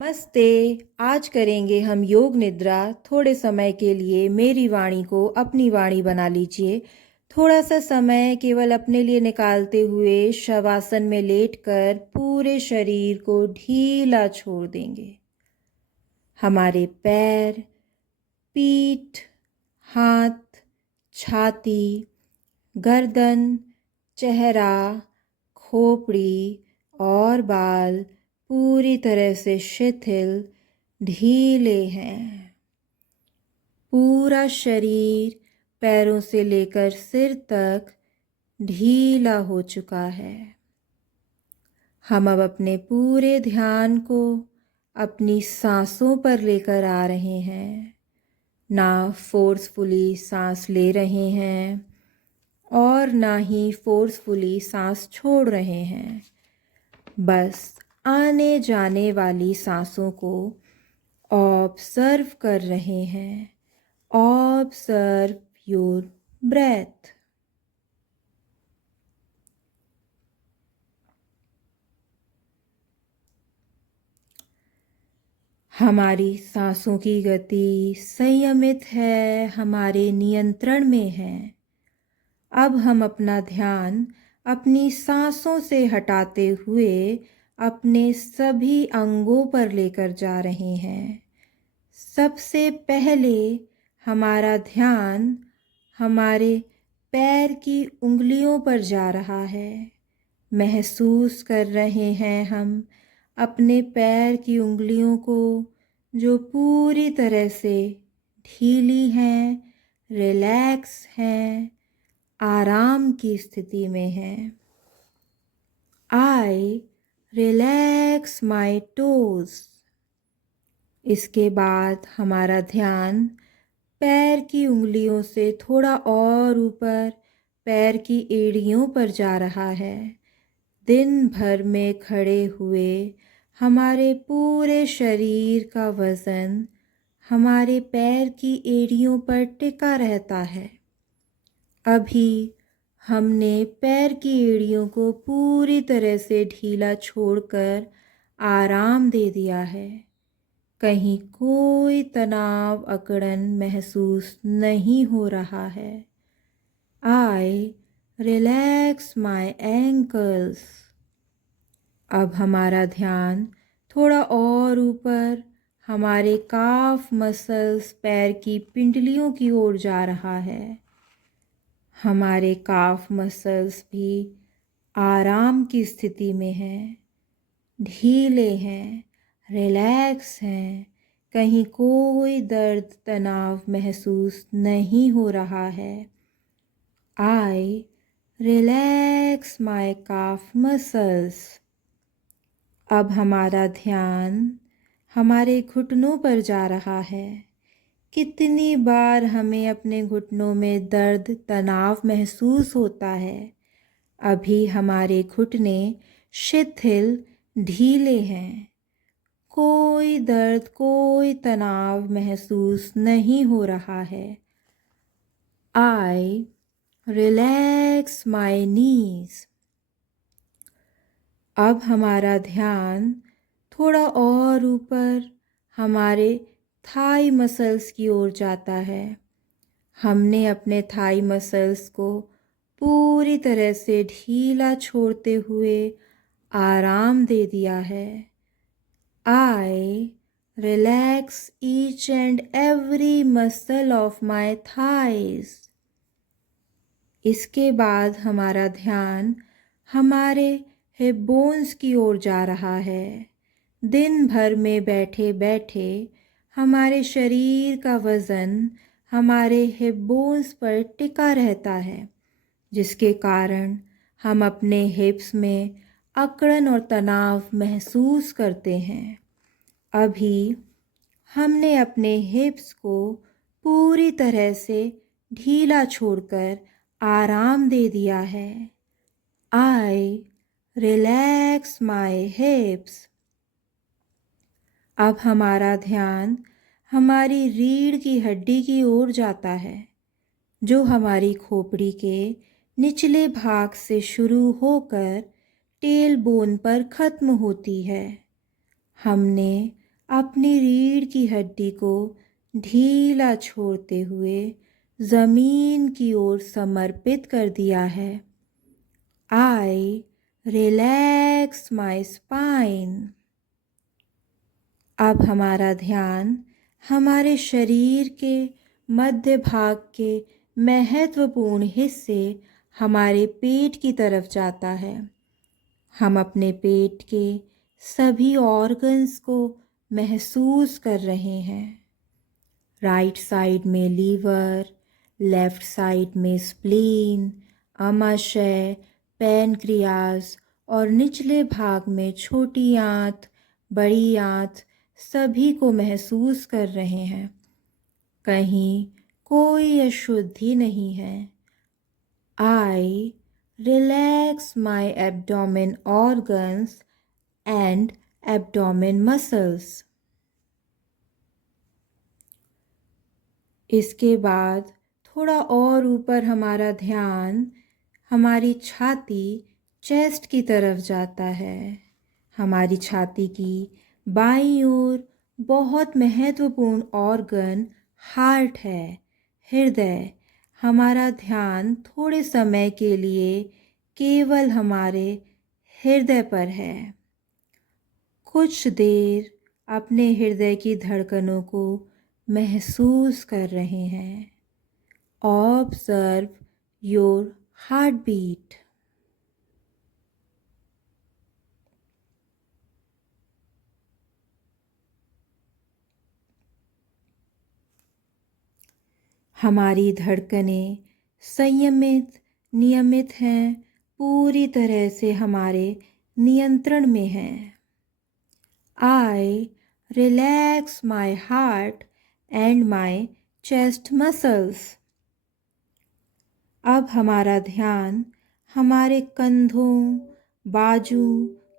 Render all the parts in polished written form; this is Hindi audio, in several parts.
नमस्ते। आज करेंगे हम योग निद्रा। थोड़े समय के लिए मेरी वाणी को अपनी वाणी बना लीजिए। थोड़ा सा समय केवल अपने लिए निकालते हुए शवासन में लेटकर पूरे शरीर को ढीला छोड़ देंगे। हमारे पैर, पीठ, हाथ, छाती, गर्दन, चेहरा, खोपड़ी और बाल पूरी तरह से शिथिल ढीले हैं। पूरा शरीर पैरों से लेकर सिर तक ढीला हो चुका है। हम अब अपने पूरे ध्यान को अपनी सांसों पर लेकर आ रहे हैं। ना फोर्सफुली सांस ले रहे हैं और ना ही फोर्सफुली सांस छोड़ रहे हैं। बस आने जाने वाली सांसों को ऑब्जर्व कर रहे हैं। Observe your breath. हमारी सांसों की गति संयमित है, हमारे नियंत्रण में है। अब हम अपना ध्यान अपनी सांसों से हटाते हुए अपने सभी अंगों पर लेकर जा रहे हैं। सबसे पहले हमारा ध्यान हमारे पैर की उंगलियों पर जा रहा है। महसूस कर रहे हैं हम अपने पैर की उंगलियों को, जो पूरी तरह से ढीली हैं, रिलैक्स हैं, आराम की स्थिति में हैं। I relax my toes। इसके बाद हमारा ध्यान पैर की उंगलियों से थोड़ा और ऊपर पैर की एड़ियों पर जा रहा है। दिन भर में खड़े हुए हमारे पूरे शरीर का वज़न हमारे पैर की एड़ियों पर टिका रहता है। अभी हमने पैर की एड़ियों को पूरी तरह से ढीला छोड़कर आराम दे दिया है। कहीं कोई तनाव अकड़न महसूस नहीं हो रहा है। I relax my ankles। अब हमारा ध्यान थोड़ा और ऊपर हमारे काफ मसल्स, पैर की पिंडलियों की ओर जा रहा है। हमारे काफ मसल्स भी आराम की स्थिति में हैं, ढीले हैं, रिलैक्स हैं। कहीं कोई दर्द तनाव महसूस नहीं हो रहा है। I relax my calf muscles। अब हमारा ध्यान हमारे घुटनों पर जा रहा है। कितनी बार हमें अपने घुटनों में दर्द तनाव महसूस होता है। अभी हमारे घुटने शिथिल ढीले हैं। कोई दर्द, कोई तनाव महसूस नहीं हो रहा है। I relax my knees। अब हमारा ध्यान थोड़ा और ऊपर हमारे थाई मसल्स की ओर जाता है। हमने अपने थाई मसल्स को पूरी तरह से ढीला छोड़ते हुए आराम दे दिया है। I relax each and every muscle of my thighs। इसके बाद हमारा ध्यान हमारे हिप बोन्स की ओर जा रहा है। दिन भर में बैठे बैठे हमारे शरीर का वज़न हमारे हिप बोन्स पर टिका रहता है, जिसके कारण हम अपने हिप्स में अकड़न और तनाव महसूस करते हैं। अभी हमने अपने हिप्स को पूरी तरह से ढीला छोड़कर आराम दे दिया है। I relax my hips। अब हमारा ध्यान हमारी रीढ़ की हड्डी की ओर जाता है, जो हमारी खोपड़ी के निचले भाग से शुरू होकर टेल बोन पर ख़त्म होती है। हमने अपनी रीढ़ की हड्डी को ढीला छोड़ते हुए ज़मीन की ओर समर्पित कर दिया है। I relax my spine। अब हमारा ध्यान हमारे शरीर के मध्य भाग के महत्वपूर्ण हिस्से हमारे पेट की तरफ जाता है। हम अपने पेट के सभी ऑर्गन्स को महसूस कर रहे हैं। राइट साइड में लीवर, लेफ्ट साइड में स्प्लीन, अमाशय, पैनक्रियाज और निचले भाग में छोटी आंत, बड़ी आंत सभी को महसूस कर रहे हैं। कहीं कोई अशुद्धि नहीं है। I relax my abdomen organs and abdomen muscles। इसके बाद थोड़ा और ऊपर हमारा ध्यान हमारी छाती, चेस्ट की तरफ जाता है। हमारी छाती की बाईं ओर बहुत महत्वपूर्ण ऑर्गन हार्ट है, हृदय। हमारा ध्यान थोड़े समय के लिए केवल हमारे हृदय पर है। कुछ देर अपने हृदय की धड़कनों को महसूस कर रहे हैं। Observe your heart beat. हमारी धड़कनें संयमित, नियमित हैं, पूरी तरह से हमारे नियंत्रण में हैं। I relax my heart and my chest muscles। अब हमारा ध्यान हमारे कंधों, बाजू,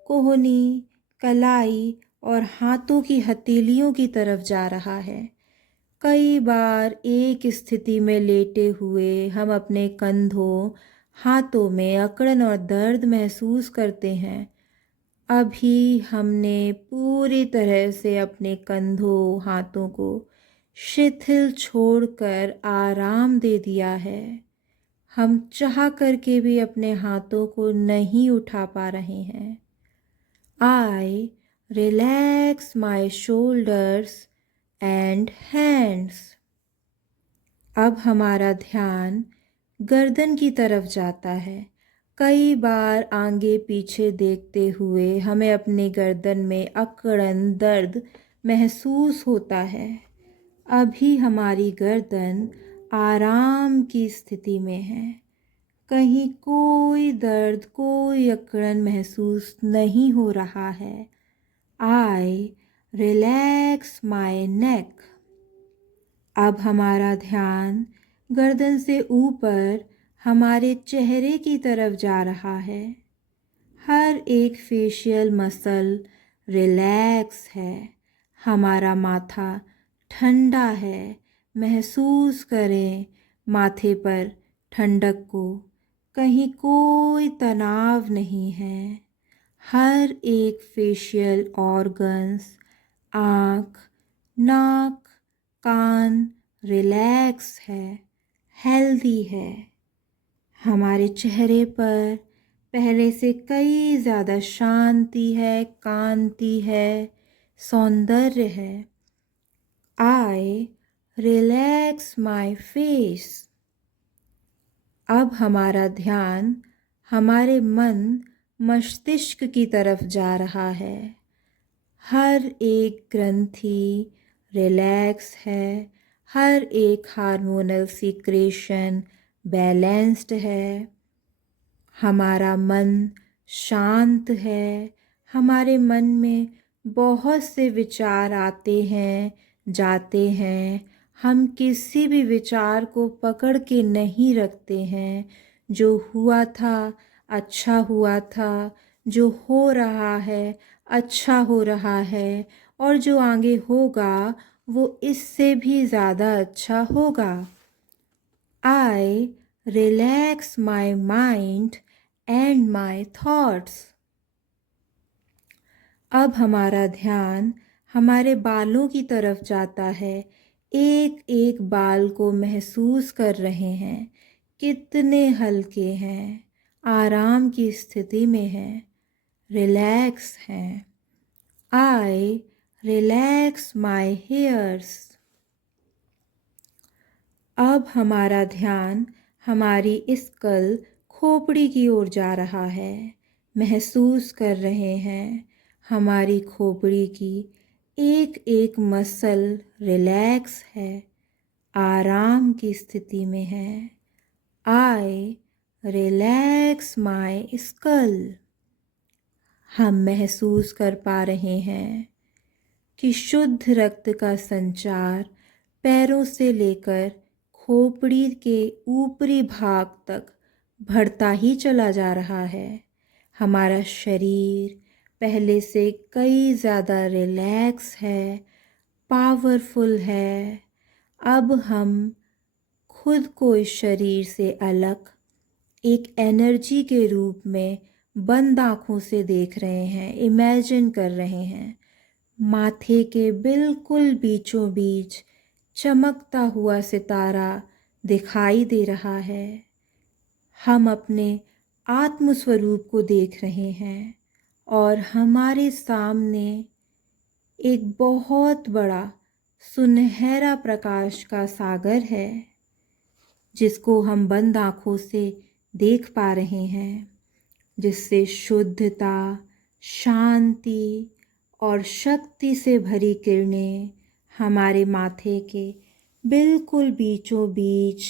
कोहनी, कलाई और हाथों की हथेलियों की तरफ जा रहा है। कई बार एक स्थिति में लेटे हुए हम अपने कंधों, हाथों में अकड़न और दर्द महसूस करते हैं। अभी हमने पूरी तरह से अपने कंधों, हाथों को शिथिल छोड़कर आराम दे दिया है। हम चाह करके भी अपने हाथों को नहीं उठा पा रहे हैं। I relax my shoulders and hands। अब हमारा ध्यान गर्दन की तरफ जाता है। कई बार आगे पीछे देखते हुए हमें अपनी गर्दन में अकड़न, दर्द महसूस होता है। अभी हमारी गर्दन आराम की स्थिति में है। कहीं कोई दर्द, कोई अकड़न महसूस नहीं हो रहा है। I relax my neck। अब हमारा ध्यान गर्दन से ऊपर हमारे चेहरे की तरफ जा रहा है। हर एक फेशियल मसल रिलैक्स है। हमारा माथा ठंडा है। महसूस करें माथे पर ठंडक को। कहीं कोई तनाव नहीं है। हर एक फेशियल ऑर्गन्स, आँख, नाक, कान रिलैक्स है, हेल्दी है। हमारे चेहरे पर पहले से कई ज़्यादा शांति है, कांति है, सौंदर्य है। I relax my face। अब हमारा ध्यान हमारे मन, मस्तिष्क की तरफ जा रहा है। हर एक ग्रंथि रिलैक्स है। हर एक हार्मोनल सीक्रेशन बैलेंस्ड है। हमारा मन शांत है। हमारे मन में बहुत से विचार आते हैं, जाते हैं। हम किसी भी विचार को पकड़ के नहीं रखते हैं। जो हुआ था अच्छा हुआ था, जो हो रहा है अच्छा हो रहा है, और जो आगे होगा वो इससे भी ज़्यादा अच्छा होगा। I relax my mind and my thoughts। अब हमारा ध्यान हमारे बालों की तरफ जाता है। एक एक बाल को महसूस कर रहे हैं, कितने हल्के हैं, आराम की स्थिति में हैं, रिलैक्स हैं। आई रिलैक्स माय हेयर्स। अब हमारा ध्यान हमारी स्कल खोपड़ी की ओर जा रहा है। महसूस कर रहे हैं हमारी खोपड़ी की एक एक मसल रिलैक्स है, आराम की स्थिति में है। I relax my skull. हम महसूस कर पा रहे हैं कि शुद्ध रक्त का संचार पैरों से लेकर खोपड़ी के ऊपरी भाग तक बढ़ता ही चला जा रहा है। हमारा शरीर पहले से कई ज़्यादा रिलैक्स है, पावरफुल है। अब हम खुद को इस शरीर से अलग एक एनर्जी के रूप में बंद आँखों से देख रहे हैं, इमेजिन कर रहे हैं। माथे के बिल्कुल बीचों बीच चमकता हुआ सितारा दिखाई दे रहा है। हम अपने आत्म स्वरूप को देख रहे हैं और हमारे सामने एक बहुत बड़ा सुनहरा प्रकाश का सागर है, जिसको हम बंद आँखों से देख पा रहे हैं, जिससे शुद्धता, शांति और शक्ति से भरी किरणें हमारे माथे के बिल्कुल बीचों बीच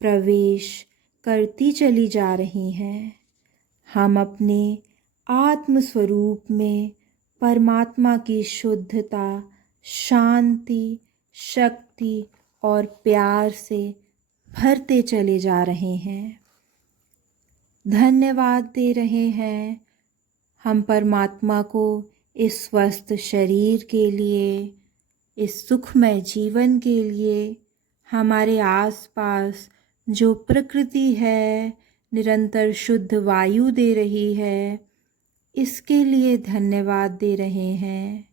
प्रवेश करती चली जा रही हैं। हम अपने आत्म स्वरूप में परमात्मा की शुद्धता, शांति, शक्ति और प्यार से भरते चले जा रहे हैं। धन्यवाद दे रहे हैं हम परमात्मा को इस स्वस्थ शरीर के लिए, इस सुखमय जीवन के लिए। हमारे आसपास जो प्रकृति है निरंतर शुद्ध वायु दे रही है, इसके लिए धन्यवाद दे रहे हैं।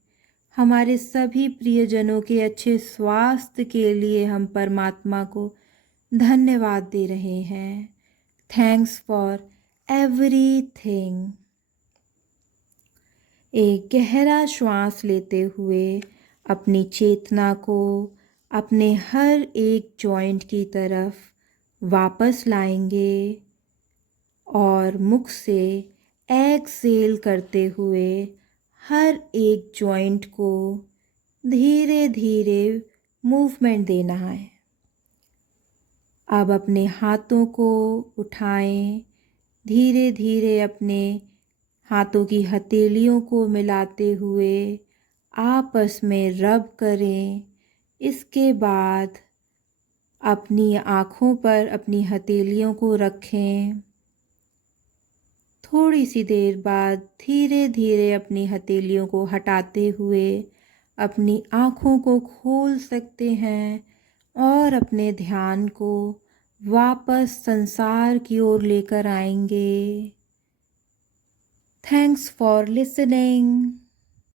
हमारे सभी प्रियजनों के अच्छे स्वास्थ्य के लिए हम परमात्मा को धन्यवाद दे रहे हैं। Thanks for everything. एक गहरा श्वास लेते हुए अपनी चेतना को अपने हर एक जॉइंट की तरफ वापस लाएंगे और मुख से एक्सहेल करते हुए हर एक जॉइंट को धीरे धीरे मूवमेंट देना है। अब अपने हाथों को उठाएं, धीरे धीरे अपने हाथों की हथेलियों को मिलाते हुए आपस में रब करें। इसके बाद अपनी आँखों पर अपनी हथेलियों को रखें। थोड़ी सी देर बाद धीरे धीरे अपनी हथेलियों को हटाते हुए अपनी आँखों को खोल सकते हैं और अपने ध्यान को वापस संसार की ओर लेकर आएंगे। Thanks for listening.